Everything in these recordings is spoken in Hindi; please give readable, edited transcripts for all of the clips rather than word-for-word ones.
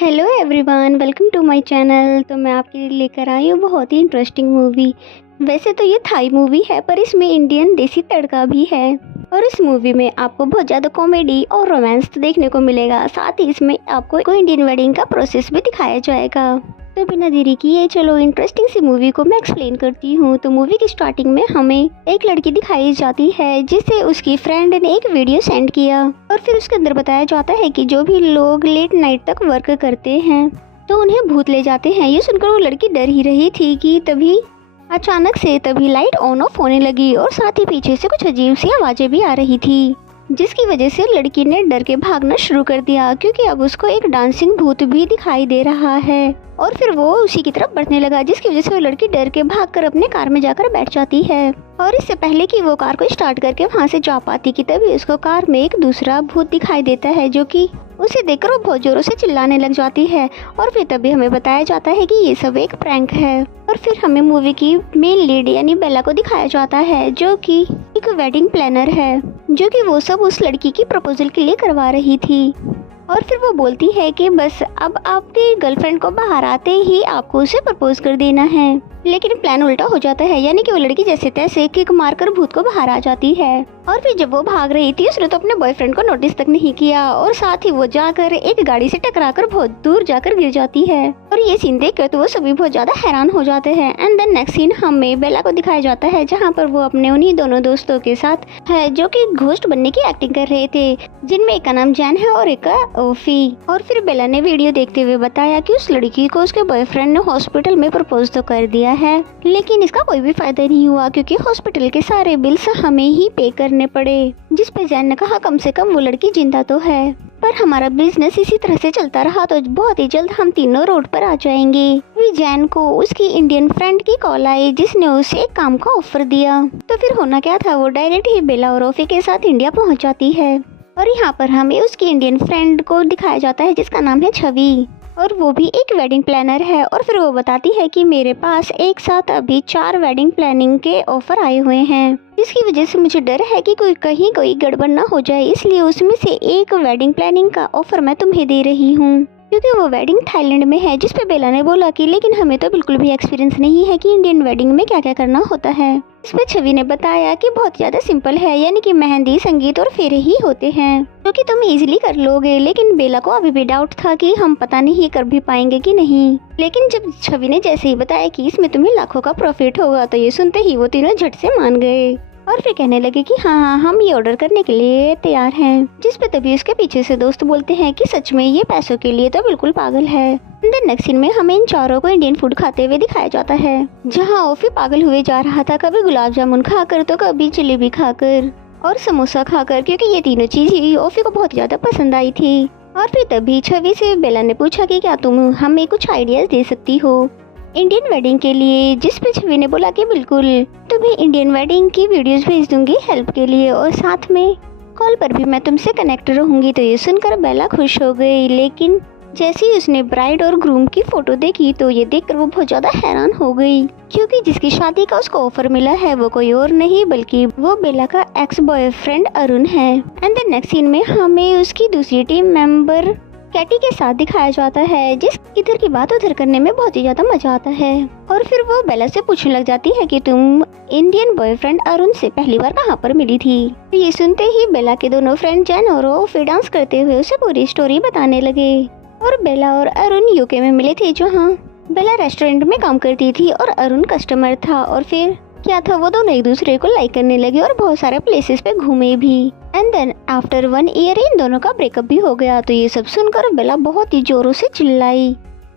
Hello everyone, welcome to my channel. तो मैं आपके लिए लेकर आई हूँ बहुत ही इंटरेस्टिंग मूवी। वैसे तो ये थाई मूवी है, पर इसमें इंडियन देसी तड़का भी है। और इस मूवी में आपको बहुत ज़्यादा कॉमेडी और रोमांस तो देखने को मिलेगा। साथ ही इसमें आपको इंडियन वेडिंग का प्रोसेस भी दिखाया जाएगा। तो बिना देरी किए चलो इंटरेस्टिंग सी मूवी को मैं एक्सप्लेन करती हूँ। तो मूवी की स्टार्टिंग में हमें एक लड़की दिखाई जाती है जिसे उसकी फ्रेंड ने एक वीडियो सेंड किया, और फिर उसके अंदर बताया जाता है कि जो भी लोग लेट नाइट तक वर्क करते हैं तो उन्हें भूत ले जाते हैं। ये सुनकर वो लड़की डर ही रही थी कि तभी अचानक से लाइट ऑन ऑफ होने लगी और साथ ही पीछे से कुछ अजीब सी आवाजें भी आ रही थी, जिसकी वजह से लड़की ने डर के भागना शुरू कर दिया क्योंकि अब उसको एक डांसिंग भूत भी दिखाई दे रहा है। और फिर वो उसी की तरफ बढ़ने लगा, जिसकी वजह से वो लड़की डर के भागकर अपने कार में जाकर बैठ जाती है। और इससे पहले कि वो कार को स्टार्ट करके वहाँ से जा पाती कि तभी उसको कार में एक दूसरा भूत दिखाई देता है, जो कि उसे देखकर वो बहुत जोरों से चिल्लाने लग जाती है। और फिर तभी हमें बताया जाता है कि ये सब एक प्रैंक है। और फिर हमें मूवी की मेन लीड यानी बेला को दिखाया जाता है, जो कि एक वेडिंग प्लानर है, जो कि वो सब उस लड़की की प्रपोजल के लिए करवा रही थी। और फिर वो बोलती है कि बस अब आपकी गर्लफ्रेंड को बाहर आते ही आपको उसे प्रपोज कर देना है। लेकिन प्लान उल्टा हो जाता है, यानी कि वो लड़की जैसे तैसे किक मारकर भूत को बाहर आ जाती है। और फिर जब वो भाग रही थी उसने तो अपने बॉयफ्रेंड को नोटिस तक नहीं किया, और साथ ही वो जाकर एक गाड़ी से टकराकर बहुत दूर जाकर गिर जाती है। और ये सीन देखकर तो वो सभी बहुत ज्यादा हैरान हो जाते हैं। एंड देन नेक्स्ट सीन हमें बेला को दिखाया जाता है, जहाँ पर वो अपने उन्हीं दोनों दोस्तों के साथ है जो कि घोस्ट बनने की एक्टिंग कर रहे थे, जिनमें एक का नाम जैन है और एक का ओफी। और फिर बेला ने वीडियो देखते हुए बताया कि उस लड़की को उसके बॉयफ्रेंड ने हॉस्पिटल में प्रपोज तो कर दिया है, लेकिन इसका कोई भी फायदा नहीं हुआ क्योंकि हॉस्पिटल के सारे बिल्स हमें ही पे करने पड़े। जिस पे जैन ने कहा कम से कम वो लड़की जिंदा तो है, पर हमारा बिजनेस इसी तरह से चलता रहा तो बहुत ही जल्द हम तीनों रोड पर आ जाएंगे। फिर जैन को उसकी इंडियन फ्रेंड की कॉल आई, जिसने उसे एक काम का ऑफर दिया। तो फिर होना क्या था, वो डायरेक्ट ही बेला और ओफी के साथ इंडिया पहुंच जाती है। और यहाँ पर हमें उसकी इंडियन फ्रेंड को दिखाया जाता है जिसका नाम है छवि, और वो भी एक वेडिंग प्लानर है। और फिर वो बताती है कि मेरे पास एक साथ अभी 4 वेडिंग प्लानिंग के ऑफर आए हुए हैं, जिसकी वजह से मुझे डर है कि कोई गड़बड़ ना हो जाए, इसलिए उसमें से एक वेडिंग प्लानिंग का ऑफर मैं तुम्हें दे रही हूँ, क्योंकि वो वेडिंग थाईलैंड में है। जिस पे बेला ने बोला कि लेकिन हमें तो बिल्कुल भी एक्सपीरियंस नहीं है कि इंडियन वेडिंग में क्या क्या करना होता है। इस पे छवि ने बताया कि बहुत ज्यादा सिंपल है, यानी कि मेहंदी, संगीत और फेरे ही होते हैं, जो कि तुम इजीली कर लोगे। लेकिन बेला को अभी भी डाउट था कि हम पता नहीं कर भी पाएंगे कि नहीं। लेकिन जब छवि ने जैसे ही बताया कि इसमें तुम्हें लाखों का प्रॉफिट होगा, तो ये सुनते ही वो तीनों झट से मान गए और फिर कहने लगे कि हाँ हम ये ऑर्डर करने के लिए तैयार हैं। जिस पे तभी उसके पीछे से दोस्त बोलते हैं कि सच में ये पैसों के लिए तो बिल्कुल पागल है। नेक्स्ट सीन में हमें इन चारों को इंडियन फूड खाते हुए दिखाया जाता है, जहाँ ओफी पागल हुए जा रहा था, कभी गुलाब जामुन खाकर तो कभी जलेबी खाकर और समोसा खाकर, क्योंकि ये तीनों चीज ही ओफी को बहुत ज्यादा पसंद आई थी। और फिर तभी छवि से बेला ने पूछा कि क्या तुम हमें कुछ आइडियाज दे सकती हो इंडियन वेडिंग के लिए, जिस पे छवि ने बोला कि बिल्कुल तुम्हें इंडियन वेडिंग की वीडियोस भेज दूंगी हेल्प के लिए, और साथ में कॉल पर भी मैं तुमसे कनेक्ट रहूंगी। तो ये सुनकर बेला खुश हो गई, लेकिन जैसे ही उसने ब्राइड और ग्रूम की फोटो देखी तो ये देखकर वो बहुत ज्यादा हैरान हो गई, क्योंकि जिसकी शादी का उसको ऑफर मिला है वो कोई और नहीं बल्कि वो बेला का एक्स बॉयफ्रेंड अरुण है। एंड द नेक्स्ट सीन में हमें उसकी दूसरी टीम मेंबर कैटी के साथ दिखाया जाता है, जिस इधर की बात उधर करने में बहुत ही ज्यादा मजा आता है। और फिर वो बेला से पूछने लग जाती है कि तुम इंडियन बॉयफ्रेंड अरुण से पहली बार कहाँ पर मिली थी। तो ये सुनते ही बेला के दोनों फ्रेंड जैन और ओफी डांस करते हुए उसे पूरी स्टोरी बताने लगे। और बेला और अरुण यूके में मिले थे, जहाँ बेला रेस्टोरेंट में काम करती थी और अरुण कस्टमर था। और फिर क्या था, वो दोनों एक दूसरे को लाइक करने लगे और बहुत सारे प्लेसेस पे घूमे भी। एंड देन आफ्टर 1 ईयर इन दोनों का ब्रेकअप भी हो गया। तो ये सब सुनकर बेला बहुत ही जोरों से चिल्लाई।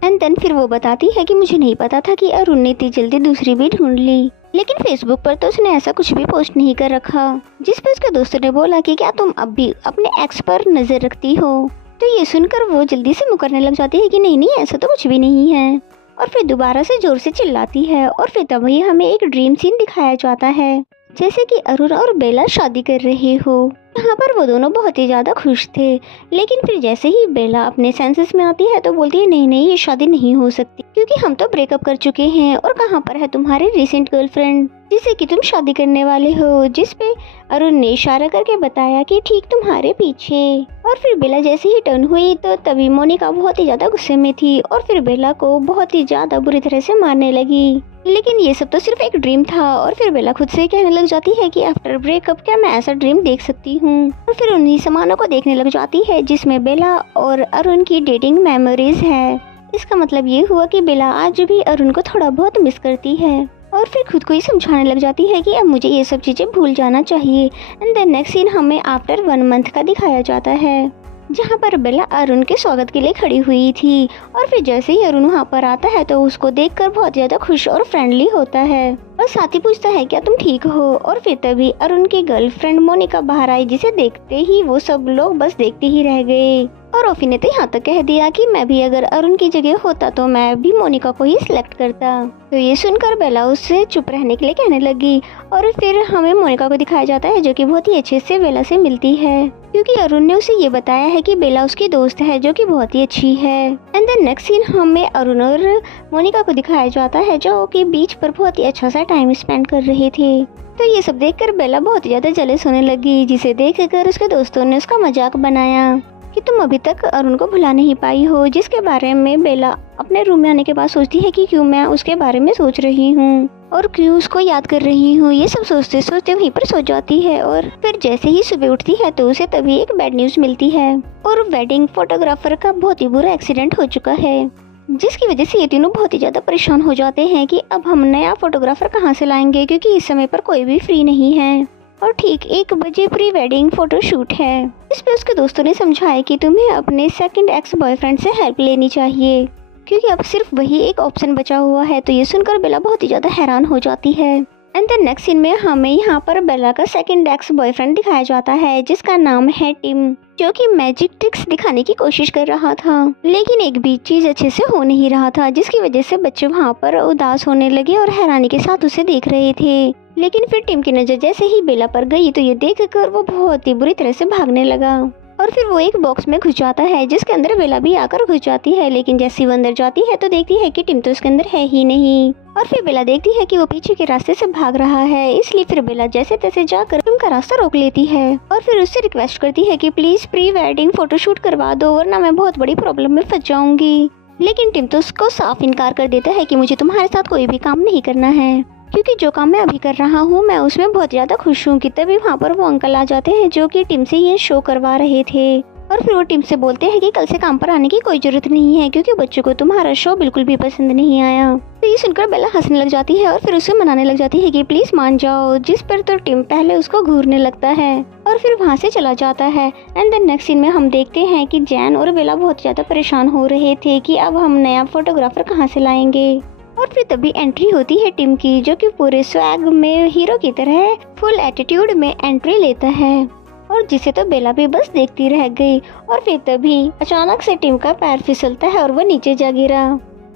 एंड देन फिर वो बताती है कि मुझे नहीं पता था कि अरुण ने इतनी जल्दी दूसरी भी ढूंढ ली, लेकिन फेसबुक पर तो उसने ऐसा कुछ भी पोस्ट नहीं कर रखा। जिस पे उसके दोस्तों ने बोला कि क्या तुम अब भी अपने एक्स पर नजर रखती हो। तो ये सुनकर वो जल्दी से मुकरने लग जाती है कि नहीं ऐसा तो कुछ भी नहीं है, और फिर दोबारा से जोर से चिल्लाती है। और फिर तभी हमें एक ड्रीम सीन दिखाया जाता है, जैसे कि अरुण और बेला शादी कर रहे हो। यहाँ पर वो दोनों बहुत ही ज़्यादा खुश थे, लेकिन फिर जैसे ही बेला अपने सेंसेस में आती है तो बोलती है नहीं नहीं, ये शादी नहीं हो सकती क्योंकि हम तो ब्रेकअप कर चुके हैं। और कहाँ पर है तुम्हारी रिसेंट गर्लफ्रेंड जिसे कि तुम शादी करने वाले हो। जिस पे अरुण ने इशारा करके बताया कि ठीक तुम्हारे पीछे। और फिर बेला जैसे ही टर्न हुई तो तभी मोनिका बहुत ही ज्यादा गुस्से में थी और फिर बेला को बहुत ही ज्यादा बुरी तरह से मारने लगी। लेकिन ये सब तो सिर्फ एक ड्रीम था। और फिर बेला खुद से कहने लग जाती है कि आफ्टर ब्रेकअप क्या मैं ऐसा ड्रीम देख सकती हूँ। और फिर उन्हीं सामानों को देखने लग जाती है जिसमें बेला और अरुण की डेटिंग मेमोरीज है। इसका मतलब ये हुआ कि बेला आज भी अरुण को थोड़ा बहुत मिस करती है। और फिर खुद को ही समझाने लग जाती है कि अब मुझे ये सब चीज़ें भूल जाना चाहिए। एंड देन नेक्स्ट सीन हमें आफ्टर 1 मंथ का दिखाया जाता है, जहाँ पर बेला अरुण के स्वागत के लिए खड़ी हुई थी। और फिर जैसे ही अरुण वहाँ पर आता है तो उसको देखकर बहुत ज़्यादा खुश और फ्रेंडली होता है और साथ ही पूछता है क्या तुम ठीक हो। और फिर तभी अरुण की गर्लफ्रेंड मोनिका बाहर आई, जिसे देखते ही वो सब लोग बस देखते ही रह गए। और ओफी ने तो यहाँ तक कह दिया कि मैं भी अगर अरुण की जगह होता तो मैं भी मोनिका को ही सिलेक्ट करता। तो ये सुनकर बेला उससे चुप रहने के लिए कहने लगी। और फिर हमें मोनिका को दिखाया जाता है जो कि बहुत ही अच्छे से बेला से मिलती है, क्योंकि अरुण ने उसे ये बताया है कि बेला उसकी दोस्त है जो कि बहुत ही अच्छी है। एंड देन नेक्स्ट सीन हमें अरुण और मोनिका को दिखाया जाता है जो कि बीच पर बहुत ही अच्छा सा टाइम स्पेंड कर रहे थे। तो ये सब देखकर बेला बहुत ही ज्यादा जेलस होने लगी, जिसे देखकर उसके दोस्तों ने उसका मजाक बनाया कि तुम अभी तक अरुण को भुला नहीं पाई हो। जिसके बारे में बेला अपने रूम में आने के बाद सोचती है कि क्यों मैं उसके बारे में सोच रही हूँ और क्यों उसको याद कर रही हूँ। ये सब सोचते सोचते वहीं पर सो जाती है। और फिर जैसे ही सुबह उठती है तो उसे तभी एक बैड न्यूज मिलती है और वेडिंग फोटोग्राफर का बहुत ही बुरा एक्सीडेंट हो चुका है, जिसकी वजह से ये तीनों बहुत ही ज्यादा परेशान हो जाते हैं कि अब हम नया फोटोग्राफर कहाँ से लाएंगे, क्योंकि इस समय पर कोई भी फ्री नहीं है। और ठीक 1 बजे प्री वेडिंग फोटो शूट है। इस पे उसके दोस्तों ने समझाया कि तुम्हें अपने सेकंड एक्स बॉयफ्रेंड से हेल्प लेनी चाहिए, क्योंकि अब सिर्फ वही एक ऑप्शन बचा हुआ है। तो ये सुनकर बेला बहुत ही ज्यादा हैरान हो जाती है। एंड द नेक्स्ट सीन में हमें यहाँ पर बेला का सेकंड एक्स बॉयफ्रेंड दिखाया जाता है, जिसका नाम है टिम, जो कि मैजिक ट्रिक्स दिखाने की कोशिश कर रहा था, लेकिन एक भी चीज अच्छे से हो नहीं रहा था, जिसकी वजह से बच्चे वहाँ पर उदास होने लगे और हैरानी के साथ उसे देख रहे थे। लेकिन फिर टिम की नजर जैसे ही बेला पर गई तो ये देखकर वो बहुत ही बुरी तरह से भागने लगा और फिर वो एक बॉक्स में घुस जाता है, जिसके अंदर बेला भी आकर घुस जाती है। लेकिन जैसे वो अंदर जाती है तो देखती है कि टिम तो उसके अंदर है ही नहीं। और फिर बेला देखती है कि वो पीछे के रास्ते से भाग रहा है, इसलिए फिर बेला जैसे तैसे जाकर टिम का रास्ता रोक लेती है और फिर उससे रिक्वेस्ट करती है कि प्लीज प्री वेडिंग फोटोशूट करवा दो, वरना मैं बहुत बड़ी प्रॉब्लम में फंस जाऊंगी। लेकिन टिम तो उसको साफ इनकार कर देता है कि मुझे तुम्हारे साथ कोई भी काम नहीं करना है, क्योंकि जो काम मैं अभी कर रहा हूँ मैं उसमें बहुत ज़्यादा खुश हूँ। कि तभी वहाँ पर वो अंकल आ जाते हैं जो कि टिम से ये शो करवा रहे थे और फिर वो टिम से बोलते हैं कि कल से काम पर आने की कोई जरूरत नहीं है, क्योंकि बच्चों को तुम्हारा शो बिल्कुल भी पसंद नहीं आया। तो ये सुनकर बेला हंसने लग जाती है और फिर उसे मनाने लग जाती है कि प्लीज मान जाओ, जिस पर तो टिम पहले उसको घूरने लगता है और फिर वहाँ से चला जाता है। एंड देन नेक्स्ट सीन में हम देखते हैं कि जैन और बेला बहुत ज़्यादा परेशान हो रहे थे कि अब हम नया फोटोग्राफर कहाँ से लाएंगे। और फिर तभी एंट्री होती है टिम की, जो कि पूरे स्वैग में हीरो की तरह फुल एटीट्यूड में एंट्री लेता है और जिसे तो बेला भी बस देखती रह गई। और फिर तभी अचानक से टिम का पैर फिसलता है और वो नीचे जा गिरा।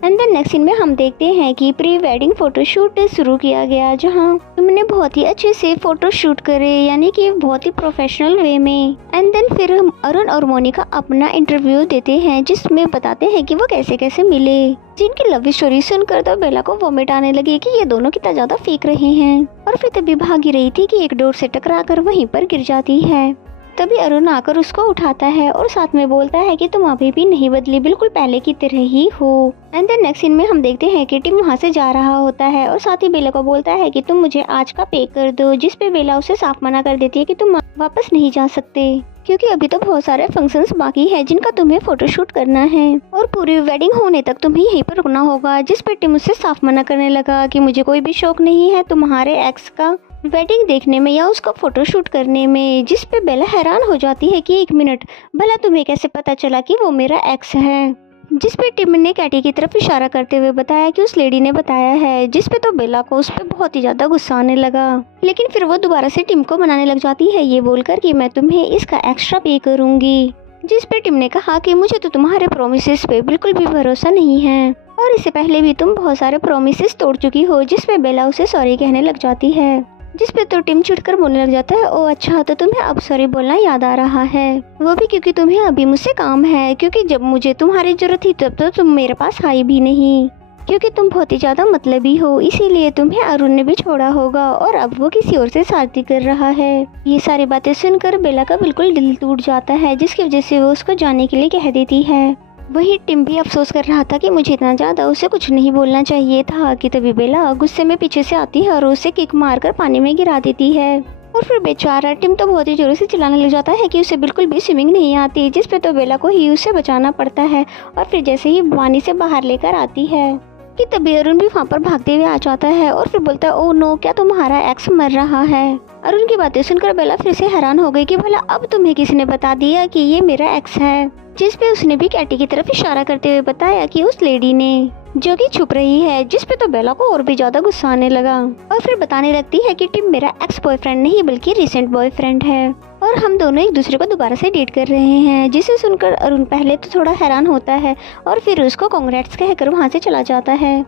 एंड देन नेक्स्ट सीन में हम देखते हैं कि प्री वेडिंग फोटोशूट शुरू किया गया, जहां तुमने बहुत ही अच्छे से फोटो शूट करे, यानी कि बहुत ही प्रोफेशनल वे में। एंड देन फिर हम अरुण और मोनिका अपना इंटरव्यू देते हैं, जिसमें बताते हैं कि वो कैसे कैसे मिले। जिनकी लव स्टोरी सुनकर तो बेला को वोमिट आने लगी कि ये दोनों कितना ज्यादा फेक रहे हैं। और फिर तभी भागी रही थी कि एक डोर से टकराकर वहीं पर गिर जाती है। तभी अरुण आकर उसको उठाता है और साथ में बोलता है कि तुम अभी भी नहीं बदली, बिल्कुल पहले की तरह ही हो। एंड देन नेक्स्ट सीन में हम देखते हैं कि टिम वहाँ से जा रहा होता है और साथ ही बेला को बोलता है कि तुम मुझे आज का पे कर दो, जिस पे बेला उसे साफ मना कर देती है कि तुम वापस नहीं जा सकते, क्योंकि अभी तो बहुत सारे फंक्शंस बाकी है जिनका तुम्हें फोटोशूट करना है और पूरी वेडिंग होने तक तुम्हें यहीं पर रुकना होगा। जिस पे टिम उससे साफ मना करने लगा कि मुझे कोई भी शौक नहीं है तुम्हारे एक्स का वेडिंग देखने में या उसका फोटोशूट करने में। जिस पे बेला हैरान हो जाती है कि 1 मिनट, भला तुम्हें कैसे पता चला कि वो मेरा एक्स है। जिस पे टिम ने कैटी की तरफ इशारा करते हुए बताया कि उस लेडी ने बताया है, जिस पे तो बेला को उस पे बहुत ही ज्यादा गुस्सा आने लगा। लेकिन फिर वो दोबारा से टिम को मनाने लग जाती है, ये बोलकर कि मैं तुम्हें इसका एक्स्ट्रा पे करूंगी। जिस पे टिम ने कहा कि मुझे तो तुम्हारे प्रोमिसेस पे बिल्कुल भी भरोसा नहीं है और इससे पहले भी तुम बहुत सारे प्रोमिसेस तोड़ चुकी हो। जिस पे बेला उसे सॉरी कहने लग जाती है। जिस पे तो टिम चिढ़कर बोलने लग जाता है, ओ अच्छा तो तुम्हें अब सॉरी बोलना याद आ रहा है, वो भी क्योंकि तुम्हें अभी मुझसे काम है, क्योंकि जब मुझे तुम्हारी जरूरत थी तब तो तुम मेरे पास आई भी नहीं, क्योंकि तुम बहुत ही ज़्यादा मतलबी हो, इसीलिए तुम्हें अरुण ने भी छोड़ा होगा और अब वो किसी और से शादी कर रहा है। ये सारी बातें सुनकर बेला का बिल्कुल दिल टूट जाता है, जिसकी वजह से वो उसको जाने के लिए कह देती है। वही टिम भी अफसोस कर रहा था कि मुझे इतना ज़्यादा उसे कुछ नहीं बोलना चाहिए था, कि तभी बेला गुस्से में पीछे से आती है और उसे किक मारकर पानी में गिरा देती है। और फिर बेचारा टिम तो बहुत ही जोरों से चिल्लाने लग जाता है कि उसे बिल्कुल भी स्विमिंग नहीं आती, जिस पे तो बेला को ही उसे बचाना पड़ता है। और फिर जैसे ही पानी से बाहर लेकर आती है कि तभी अरुण भी वहाँ पर भागते हुए आ जाता है और फिर बोलता है, ओ नो, क्या तुम्हारा एक्स मर रहा है। अरुण की बातें सुनकर बेला फिर से हैरान हो गई कि भला अब तुम्हें किसने बता दिया कि ये मेरा एक्स है, जिस पे उसने भी कैटी की तरफ इशारा करते हुए बताया कि उस लेडी ने, जो कि छुप रही है, जिस पे तो बेला को और भी ज्यादा गुस्सा आने लगा। और फिर बताने लगती है कि टिम मेरा एक्स बॉयफ्रेंड नहीं बल्कि रिसेंट बॉयफ्रेंड है और हम दोनों एक दूसरे को दोबारा से डेट कर रहे हैं। जिसे सुनकर अरुण पहले तो थोड़ा हैरान होता है और फिर उसको कांग्रेट्स कहकर वहाँ से चला जाता है।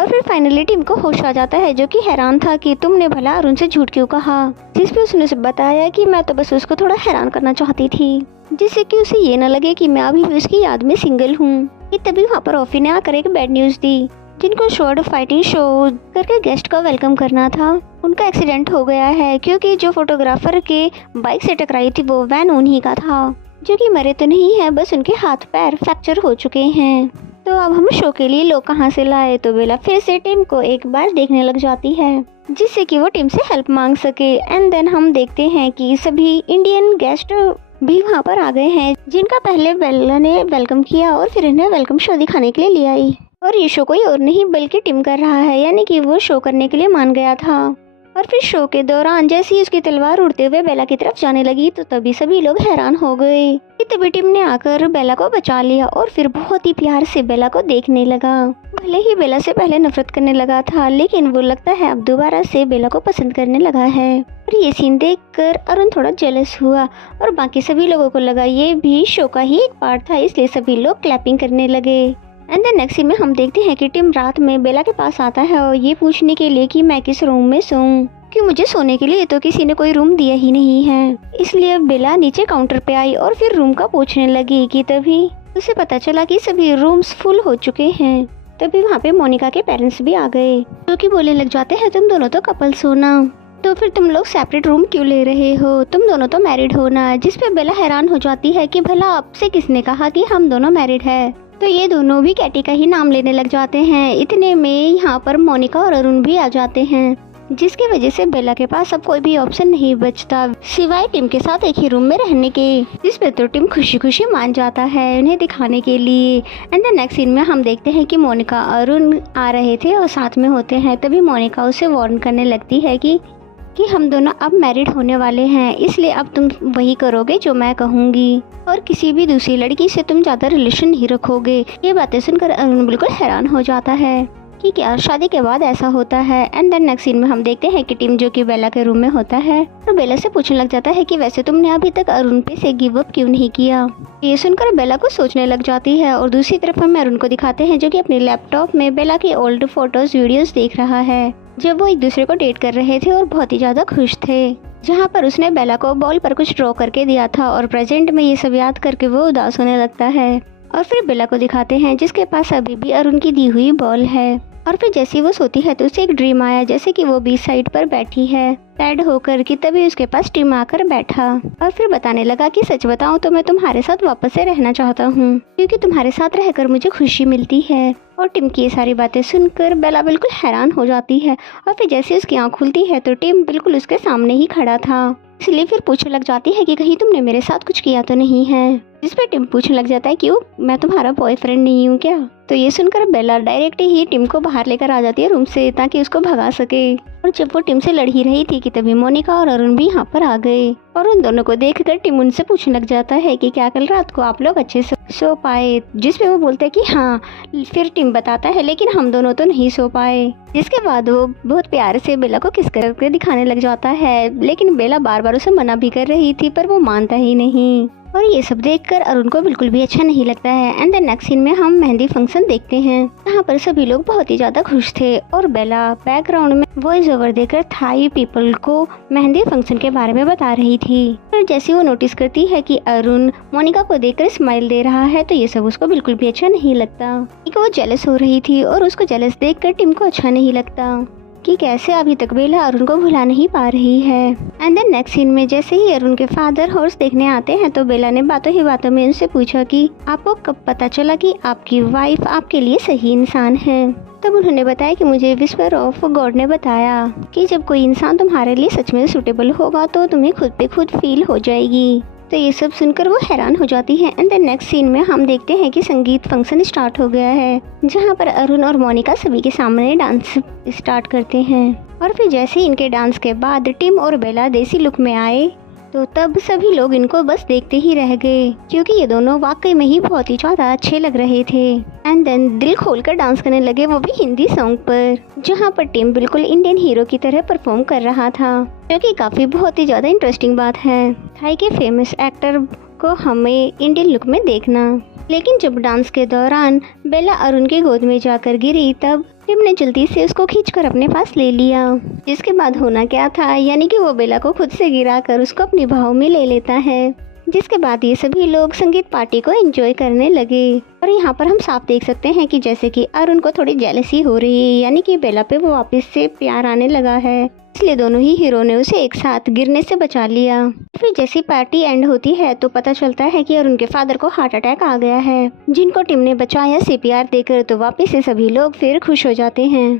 और फिर फाइनली टिम को होश आ जाता है, जो कि हैरान था कि तुमने भला अरुण से झूठ क्यों कहा, जिस पे उसने उसे बताया कि मैं तो बस उसको थोड़ा हैरान करना चाहती थी, जिससे कि उसे ये न लगे कि मैं अभी भी उसकी याद में सिंगल हूँ। कि तभी वहाँ पर ऑफी ने आकर एक बैड न्यूज़ दी, जिनको शॉर्ट फाइटिंग शो करके गेस्ट का वेलकम करना था, उनका एक्सीडेंट हो गया है, क्योंकि जो फोटोग्राफर के बाइक से टकराई थी वो वैन उन्हीं का था, जो कि मरे तो नहीं है, बस उनके हाथ पैर फ्रैक्चर हो चुके हैं। तो अब हम शो के लिए लोग कहाँ से लाए। तो बेला फिर से टिम को एक बार देखने लग जाती है, जिससे कि वो टिम से हेल्प मांग सके। एंड देन हम देखते हैं कि सभी इंडियन गेस्ट भी वहाँ पर आ गए हैं, जिनका पहले बेला ने वेलकम किया और फिर इन्हें वेलकम शो दिखाने के लिए ले आई। और ये शो कोई और नहीं बल्कि टिम कर रहा है, यानी कि वो शो करने के लिए मान गया था। और फिर शो के दौरान जैसे ही उसकी तलवार उड़ते हुए बेला की तरफ जाने लगी तो तभी सभी लोग हैरान हो गए कि तभी टिम ने आकर बेला को बचा लिया और फिर बहुत ही प्यार से बेला को देखने लगा। भले ही बेला से पहले नफरत करने लगा था, लेकिन वो लगता है अब दोबारा से बेला को पसंद करने लगा है। और ये सीन देखकर अरुण थोड़ा जेलस हुआ और बाकी सभी लोगों को लगा ये भी शो का ही एक पार्ट था, इसलिए सभी लोग क्लैपिंग करने लगे। एंड देन नेक्स्ट सीन में हम देखते हैं कि टिम रात में बेला के पास आता है और ये पूछने के लिए कि मैं किस रूम में सोऊं, कि मुझे सोने के लिए तो किसी ने कोई रूम दिया ही नहीं है। इसलिए बेला नीचे काउंटर पे आई और फिर रूम का पूछने लगी कि तभी उसे पता चला कि सभी रूम्स फुल हो चुके हैं। तभी वहाँ पे मोनिका के पेरेंट्स भी आ गए, जो कि बोलने लग जाते हैं तुम दोनों तो कपल्स हो ना, तो फिर तुम लोग सेपरेट रूम क्यों ले रहे हो, तुम दोनों तो मैरिड हो ना। जिस पे बेला हैरान हो जाती है कि भला आपसे किसने कहा कि हम दोनों मैरिड है। तो ये दोनों भी कैटी का ही नाम लेने लग जाते हैं। इतने में यहाँ पर मोनिका और अरुण भी आ जाते हैं, जिसकी वजह से बेला के पास अब कोई भी ऑप्शन नहीं बचता सिवाय टिम के साथ एक ही रूम में रहने के, जिस पे तो टिम खुशी खुशी मान जाता है उन्हें दिखाने के लिए। एंड द नेक्स्ट सीन में हम देखते हैं कि मोनिका अरुण आ रहे थे और साथ में होते हैं। तभी मोनिका उसे वार्न करने लगती है कि हम दोनों अब मैरिड होने वाले हैं, इसलिए अब तुम वही करोगे जो मैं कहूँगी और किसी भी दूसरी लड़की से तुम ज़्यादा रिलेशन नहीं रखोगे। ये बातें सुनकर अरुण बिल्कुल हैरान हो जाता है कि क्या शादी के बाद ऐसा होता है। एंड देन नेक्स्ट सीन में हम देखते हैं कि टिम, जो कि बेला के रूम में होता है, और बेला से पूछने लग जाता है कि वैसे तुमने अभी तक अरुण पे से गिव अप क्यों नहीं किया। ये सुनकर बेला को सोचने लग जाती है और दूसरी तरफ हमें अरुण को दिखाते हैं, जो कि अपने लैपटॉप में बेला की ओल्ड फोटोज वीडियोस देख रहा है, जब वो एक दूसरे को डेट कर रहे थे और बहुत ही ज्यादा खुश थे, जहाँ पर उसने बेला को बॉल पर कुछ ड्रॉ करके दिया था और प्रेजेंट में ये सब याद करके वो उदास होने लगता है। और फिर बेला को दिखाते हैं जिसके पास अभी भी अरुण की दी हुई बॉल है। और फिर जैसे वो सोती है तो उसे एक ड्रीम आया, जैसे कि वो बीच साइड पर बैठी है सैड होकर, कि तभी उसके पास टिम आकर बैठा और फिर बताने लगा कि सच बताऊं तो मैं तुम्हारे साथ वापस से रहना चाहता हूँ, क्योंकि तुम्हारे साथ रहकर मुझे खुशी मिलती है। और टिम की ये सारी बातें सुनकर बेला बिल्कुल हैरान हो जाती है और फिर जैसे उसकी आँख खुलती है तो टिम बिल्कुल उसके सामने ही खड़ा था, इसलिए फिर पूछने लग जाती है कि कहीं तुमने मेरे साथ कुछ किया तो नहीं है। जिस पे टिम पूछने लग जाता है क्यों, मैं तुम्हारा बॉयफ्रेंड नहीं हूँ क्या। तो ये सुनकर बेला डायरेक्ट ही टिम को बाहर लेकर आ जाती है रूम से, ताकि उसको भगा सके। और जब वो टिम से लड़ ही रही थी कि तभी मोनिका और अरुण भी यहाँ पर आ गए और उन दोनों को देखकर टिम उनसे पूछने लग जाता है कि क्या कल रात को आप लोग अच्छे से सो पाए। जिस पे वो बोलते हैं कि हाँ। फिर टिम बताता है लेकिन हम दोनों तो नहीं सो पाए। जिसके बाद वो बहुत प्यार से बेला को किस करके दिखाने लग जाता है, लेकिन बेला बार बार उसे मना भी कर रही थी पर वो मानता ही नहीं। और ये सब देखकर अरुण को बिल्कुल भी अच्छा नहीं लगता है। एंड द नेक्स्ट सीन में हम मेहंदी फंक्शन देखते हैं, यहाँ पर सभी लोग बहुत ही ज्यादा खुश थे और बेला बैकग्राउंड में वॉइस ओवर देकर थाई पीपल को मेहंदी फंक्शन के बारे में बता रही थी। और जैसे वो नोटिस करती है कि अरुण मोनिका को देखकर स्माइल दे रहा है तो ये सब उसको बिल्कुल भी अच्छा नहीं लगता। वो जेलस हो रही थी और उसको जेलस देखकर टिम को अच्छा नहीं लगता कि कैसे अभी तक बेला अरुण को भुला नहीं पा रही है। एंड देन नेक्स्ट सीन में जैसे ही अरुण के फादर हॉर्स देखने आते हैं तो बेला ने बातों ही बातों में उनसे पूछा कि आपको कब पता चला कि आपकी वाइफ आपके लिए सही इंसान है। तब उन्होंने बताया कि मुझे विस्पर ऑफ गॉड ने बताया कि जब कोई इंसान तुम्हारे लिए सच में सुटेबल होगा तो तुम्हें खुद पे खुद फील हो जाएगी। तो ये सब सुनकर वो हैरान हो जाती है। एंड द नेक्स्ट सीन में हम देखते हैं कि संगीत फंक्शन स्टार्ट हो गया है, जहाँ पर अरुण और मोनिका सभी के सामने डांस स्टार्ट करते हैं। और फिर जैसे ही इनके डांस के बाद टिम और बेला देसी लुक में आए तो तब सभी लोग इनको बस देखते ही रह गए, क्योंकि ये दोनों वाकई में ही बहुत ही ज्यादा अच्छे लग रहे थे। एंड देन दिल खोलकर डांस करने लगे, वो भी हिंदी सॉन्ग पर, जहाँ पर टिम बिल्कुल इंडियन हीरो की तरह परफॉर्म कर रहा था, जो कि काफी बहुत ही ज्यादा इंटरेस्टिंग बात है थाई के फेमस एक्टर को हमें इंडियन लुक में देखना। लेकिन जब डांस के दौरान बेला अरुण के गोद में जाकर गिरी तब टिम ने जल्दी से उसको खींचकर अपने पास ले लिया। जिसके बाद होना क्या था, यानी कि वो बेला को खुद से गिराकर उसको अपनी बाहों में ले लेता है। जिसके बाद ये सभी लोग संगीत पार्टी को एंजॉय करने लगे। और यहाँ पर हम साफ देख सकते हैं कि जैसे कि अरुण को थोड़ी जेलसी हो रही है, यानी कि बेला पे वो वापस से प्यार आने लगा है, इसलिए दोनों ही हीरो ने उसे एक साथ गिरने से बचा लिया। फिर जैसी पार्टी एंड होती है तो पता चलता है कि अरुण के फादर को हार्ट अटैक आ गया है, जिनको टिम ने बचाया सीपीआर देकर। तो वापस से सभी लोग फिर खुश हो जाते हैं।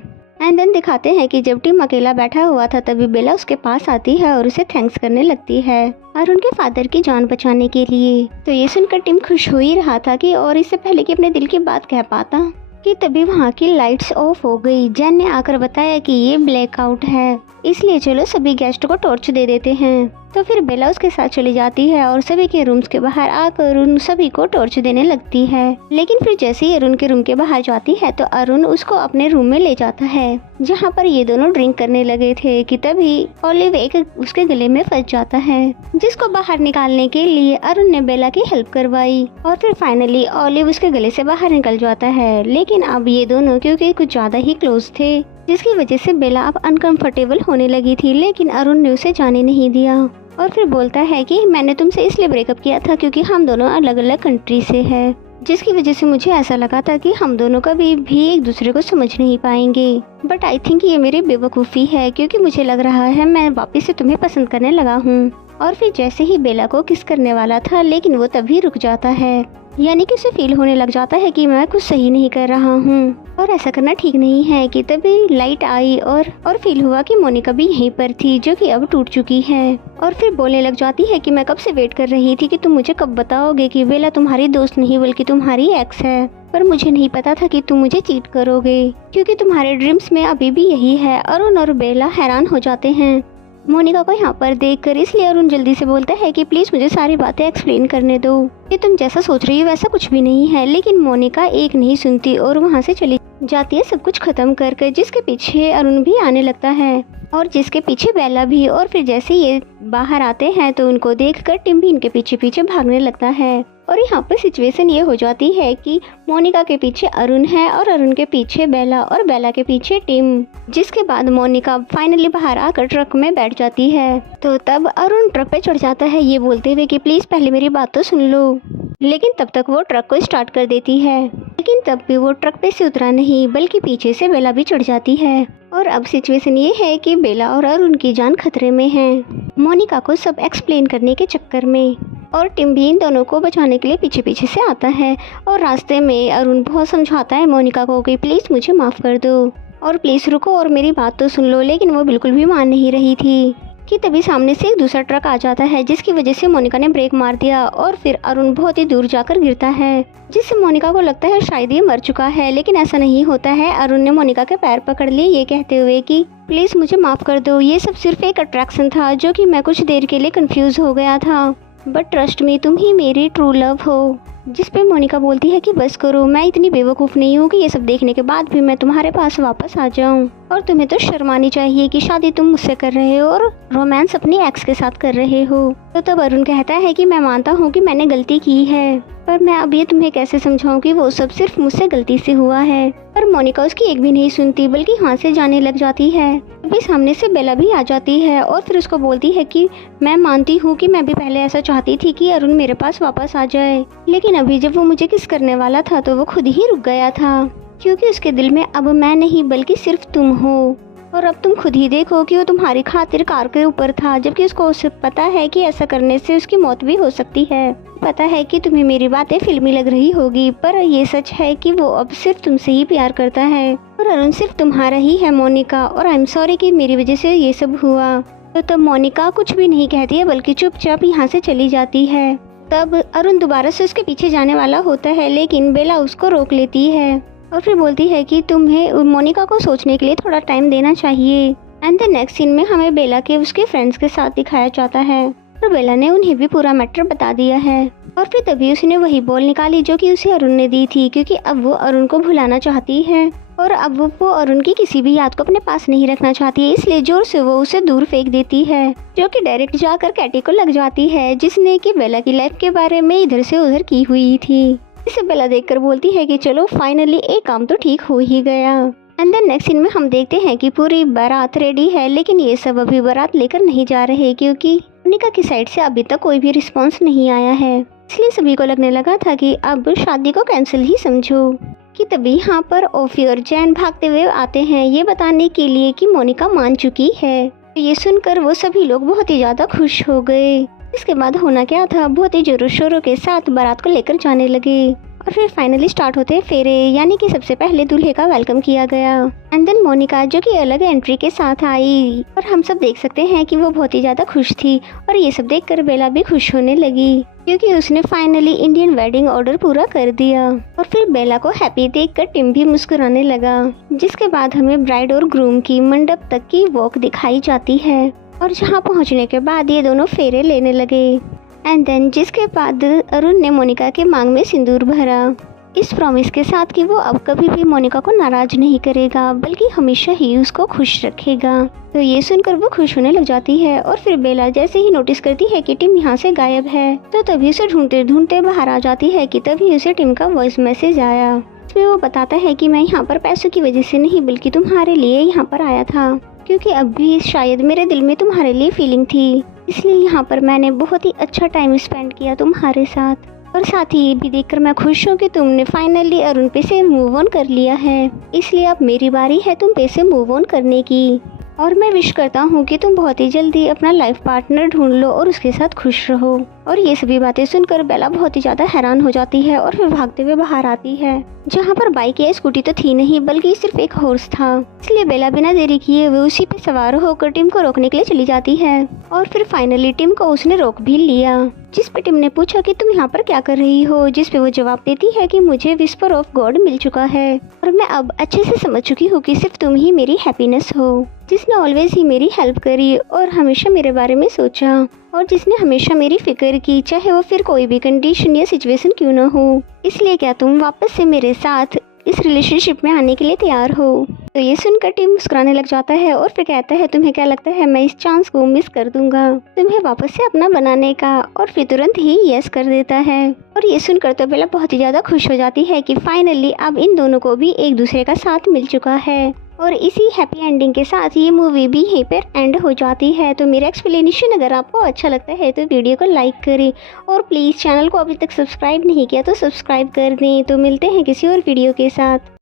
एंड देन दिखाते हैं कि जब टिम अकेला बैठा हुआ था तभी बेला उसके पास आती है और उसे थैंक्स करने लगती है अरुण के फादर की जान बचाने के लिए। तो ये सुनकर टिम खुश हो ही रहा था कि और इससे पहले कि अपने दिल की बात कह पाता कि तभी वहाँ की लाइट्स ऑफ हो गई। जैन ने आकर बताया कि ये ब्लैकआउट है, इसलिए चलो सभी गेस्ट को टॉर्च दे देते हैं। तो फिर बेला उसके साथ चली जाती है और सभी के रूम्स के बाहर आकर उन सभी को टॉर्च देने लगती है। लेकिन फिर जैसे ही अरुण के रूम के बाहर जाती है तो अरुण उसको अपने रूम में ले जाता है, जहाँ पर ये दोनों ड्रिंक करने लगे थे कि तभी ओलिव एक उसके गले में फंस जाता है, जिसको बाहर निकालने के लिए अरुण ने बेला की हेल्प करवाई। और फिर फाइनली ओलिव उसके गले से बाहर निकल जाता है। लेकिन अब ये दोनों क्योंकि कुछ ज्यादा ही क्लोज थे, जिसकी वजह से बेला अब अनकंफर्टेबल होने लगी थी, लेकिन अरुण ने उसे जाने नहीं दिया। और फिर बोलता है कि मैंने तुमसे इसलिए ब्रेकअप किया था क्योंकि हम दोनों अलग अलग कंट्री से हैं, जिसकी वजह से मुझे ऐसा लगा था कि हम दोनों कभी भी एक दूसरे को समझ नहीं पाएंगे। बट आई थिंक ये मेरी बेवकूफ़ी है, क्योंकि मुझे लग रहा है मैं वापस से तुम्हें पसंद करने लगा हूँ। और फिर जैसे ही बेला को किस करने वाला था, लेकिन वो तभी रुक जाता है, यानी कि उसे फील होने लग जाता है कि मैं कुछ सही नहीं कर रहा हूँ और ऐसा करना ठीक नहीं है। कि तभी लाइट आई और फील हुआ कि मोनिका भी यहीं पर थी, जो कि अब टूट चुकी है। और फिर बोलने लग जाती है कि मैं कब से वेट कर रही थी कि तुम मुझे कब बताओगे कि बेला तुम्हारी दोस्त नहीं बल्कि तुम्हारी एक्स है, पर मुझे नहीं पता था कि तुम मुझे चीट करोगे, क्योंकि तुम्हारे ड्रीम्स में अभी भी यही है। अरुण और बेला हैरान हो जाते हैं मोनिका को यहाँ पर देखकर, इसलिए अरुण जल्दी से बोलता है कि प्लीज मुझे सारी बातें एक्सप्लेन करने दो, कि तुम जैसा सोच रही हो वैसा कुछ भी नहीं है। लेकिन मोनिका एक नहीं सुनती और वहाँ से चली जाती है सब कुछ खत्म कर, जिसके पीछे अरुण भी आने लगता है और जिसके पीछे बेला भी। और फिर जैसे ये बाहर आते हैं तो उनको देखकर टिम भी इनके पीछे पीछे भागने लगता है। और यहाँ पर सिचुएशन ये हो जाती है कि मोनिका के पीछे अरुण है और अरुण के पीछे बेला और बेला के पीछे टिम। जिसके बाद मोनिका फाइनली बाहर आकर ट्रक में बैठ जाती है। तो तब अरुण ट्रक पे चढ़ जाता है, ये बोलते हुए कि प्लीज पहले मेरी बात तो सुन लो। लेकिन तब तक वो ट्रक को स्टार्ट कर देती है, लेकिन तब भी वो ट्रक पे से उतरा नहीं, बल्कि पीछे से बेला भी चढ़ जाती है। और अब सिचुएशन ये है कि बेला और अरुण की जान खतरे में है, मोनिका को सब एक्सप्लेन करने के चक्कर में। और टिम भी इन दोनों को बचाने के लिए पीछे पीछे से आता है। और रास्ते में अरुण बहुत समझाता है मोनिका को कि प्लीज़ मुझे माफ़ कर दो और प्लीज़ रुको और मेरी बात तो सुन लो, लेकिन वो बिल्कुल भी मान नहीं रही थी। कि तभी सामने से एक दूसरा ट्रक आ जाता है, जिसकी वजह से मोनिका ने ब्रेक मार दिया और फिर अरुण बहुत ही दूर जाकर गिरता है, जिससे मोनिका को लगता है शायद ये मर चुका है, लेकिन ऐसा नहीं होता है। अरुण ने मोनिका के पैर पकड़ लिए, ये कहते हुए कि प्लीज़ मुझे माफ़ कर दो, ये सब सिर्फ एक अट्रैक्शन था, जो कि मैं कुछ देर के लिए कंफ्यूज हो गया था, बट ट्रस्ट मी तुम ही मेरी ट्रू लव हो। जिस पे मोनिका बोलती है कि बस करो, मैं इतनी बेवकूफ़ नहीं हूँ कि ये सब देखने के बाद भी मैं तुम्हारे पास वापस आ जाऊँ। और तुम्हें तो शर्म आनी चाहिए कि शादी तुम मुझसे कर रहे हो और रोमांस अपनी एक्स के साथ कर रहे हो। तो तब अरुण कहता है कि मैं मानता हूँ कि मैंने गलती की है, पर मैं अब ये तुम्हें कैसे समझाऊं कि वो सब सिर्फ मुझसे गलती से हुआ है। पर मोनिका उसकी एक भी नहीं सुनती बल्कि हाथ से जाने लग जाती है। अभी सामने से बेला भी आ जाती है और फिर उसको बोलती है कि मैं मानती हूँ कि मैं भी पहले ऐसा चाहती थी कि अरुण मेरे पास वापस आ जाए, लेकिन अभी जब वो मुझे किस करने वाला था तो वो खुद ही रुक गया था, क्योंकि उसके दिल में अब मैं नहीं बल्कि सिर्फ तुम हो। और अब तुम खुद ही देखो कि वो तुम्हारी खातिर कार के ऊपर था, जबकि उसको पता है कि ऐसा करने से उसकी मौत भी हो सकती है। पता है कि तुम्हें मेरी बातें फिल्मी लग रही होगी, पर ये सच है कि वो अब सिर्फ तुमसे ही प्यार करता है और अरुण सिर्फ तुम्हारा ही है मोनिका, और आई एम सॉरी कि मेरी वजह से ये सब हुआ। तो तब मोनिका कुछ भी नहीं कहती है बल्कि चुपचाप यहाँ से चली जाती है। तब अरुण दोबारा से उसके पीछे जाने वाला होता है, लेकिन बेला उसको रोक लेती है और फिर बोलती है कि तुम्हें मोनिका को सोचने के लिए थोड़ा टाइम देना चाहिए। एंड द नेक्स्ट सीन में हमें बेला के उसके फ्रेंड्स के साथ दिखाया जाता है और बेला ने उन्हें भी पूरा मैटर बता दिया है। और फिर तभी उसने वही बॉल निकाली जो कि उसे अरुण ने दी थी, क्योंकि अब वो अरुण को भुलाना चाहती है और अब वो अरुण की किसी भी याद को अपने पास नहीं रखना चाहती है, इसलिए जोर से वो उसे दूर फेंक देती है, जो कि डायरेक्ट जाकर कैटी को लग जाती है, जिसने कि बेला की लाइफ के बारे में इधर से उधर की हुई थी। इसे बेला देखकर बोलती है कि चलो फाइनली एक काम तो ठीक हो ही गया। एंड देन नेक्स्ट सीन में हम देखते हैं कि पूरी बारात रेडी है, लेकिन ये सब अभी बारात लेकर नहीं जा रहे, क्योंकि मोनिका की साइड से अभी तक कोई भी रिस्पांस नहीं आया है। इसलिए सभी को लगने लगा था कि अब शादी को कैंसिल ही समझो। कि तभी यहाँ पर ओफी और जैन भागते हुए आते हैं ये बताने के लिए कि मोनिका मान चुकी है। तो ये सुनकर वो सभी लोग बहुत ही ज्यादा खुश हो गए। इसके बाद होना क्या था, बहुत ही जोरों शोरों के साथ बारात को लेकर जाने लगे और फिर फाइनली स्टार्ट होते फेरे, यानी कि सबसे पहले दूल्हे का वेलकम किया गया। एंड देन मोनिका जो कि अलग एंट्री के साथ आई और हम सब देख सकते हैं कि वो बहुत ही ज्यादा खुश थी और ये सब देखकर बेला भी खुश होने लगी, क्योंकि उसने फाइनली इंडियन वेडिंग ऑर्डर पूरा कर दिया। और फिर बेला को हैप्पी देखकर टिम भी मुस्कुराने लगा। जिसके बाद हमें ब्राइड और ग्रूम की मंडप तक की वॉक दिखाई जाती है और जहाँ पहुँचने के बाद ये दोनों फेरे लेने लगे। एंड देन जिसके बाद अरुण ने मोनिका के मांग में सिंदूर भरा, इस प्रॉमिस के साथ कि वो अब कभी भी मोनिका को नाराज नहीं करेगा बल्कि हमेशा ही उसको खुश रखेगा। तो ये सुनकर वो खुश होने लग जाती है और फिर बेला जैसे ही नोटिस करती है कि टिम यहाँ से गायब है, तो तभी उसे ढूंढते ढूंढते बाहर आ जाती है कि तभी उसे टिम का वॉइस मैसेज आया। इसमें वो बताता है कि मैं यहाँ पर पैसों की वजह से नहीं बल्कि तुम्हारे लिए यहाँ पर आया था, क्योंकि अब भी शायद मेरे दिल में तुम्हारे लिए फीलिंग थी, इसलिए यहाँ पर मैंने बहुत ही अच्छा टाइम स्पेंड किया तुम्हारे साथ। और साथ ही ये भी देखकर मैं खुश हूँ कि तुमने फाइनली अरुण पे से मूव ऑन कर लिया है, इसलिए अब मेरी बारी है तुम पे से मूव ऑन करने की। और मैं विश करता हूँ कि तुम बहुत ही जल्दी अपना लाइफ पार्टनर ढूंढ लो और उसके साथ खुश रहो। और ये सभी बातें सुनकर बेला बहुत ही ज्यादा हैरान हो जाती है और फिर भागते हुए बाहर आती है, जहाँ पर बाइक या स्कूटी तो थी नहीं बल्कि सिर्फ एक हॉर्स था। इसलिए बेला बिना देरी किए वो उसी पे सवार होकर टिम को रोकने के लिए चली जाती है और फिर फाइनली टिम को उसने रोक भी लिया, जिस पे टिम ने पूछा कि तुम यहाँ पर क्या कर रही हो, जिस पे वो जवाब देती है कि मुझे विस्पर ऑफ गॉड मिल चुका है और मैं अब अच्छे से समझ चुकी हूँ कि सिर्फ तुम ही मेरी हैप्पीनेस हो, जिसने ऑलवेज ही मेरी हेल्प करी और हमेशा मेरे बारे में सोचा और जिसने हमेशा मेरी फिक्र की, चाहे वो फिर कोई भी कंडीशन या सिचुएशन क्यों ना हो। इसलिए क्या तुम वापस से मेरे साथ इस रिलेशनशिप में आने के लिए तैयार हो? तो ये सुनकर टिम मुस्कुराने लग जाता है और फिर कहता है तुम्हें क्या लगता है मैं इस चांस को मिस कर दूंगा तुम्हें वापस से अपना बनाने का? और फिर तुरंत ही यस कर देता है। और ये सुनकर तो बेला बहुत ही ज्यादा खुश हो जाती है कि फाइनली अब इन दोनों को भी एक दूसरे का साथ मिल चुका है। और इसी हैप्पी एंडिंग के साथ ये मूवी भी यहीं पर एंड हो जाती है। तो मेरा एक्सप्लेनेशन अगर आपको अच्छा लगता है तो वीडियो को लाइक करें और प्लीज़ चैनल को अभी तक सब्सक्राइब नहीं किया तो सब्सक्राइब कर दें। तो मिलते हैं किसी और वीडियो के साथ।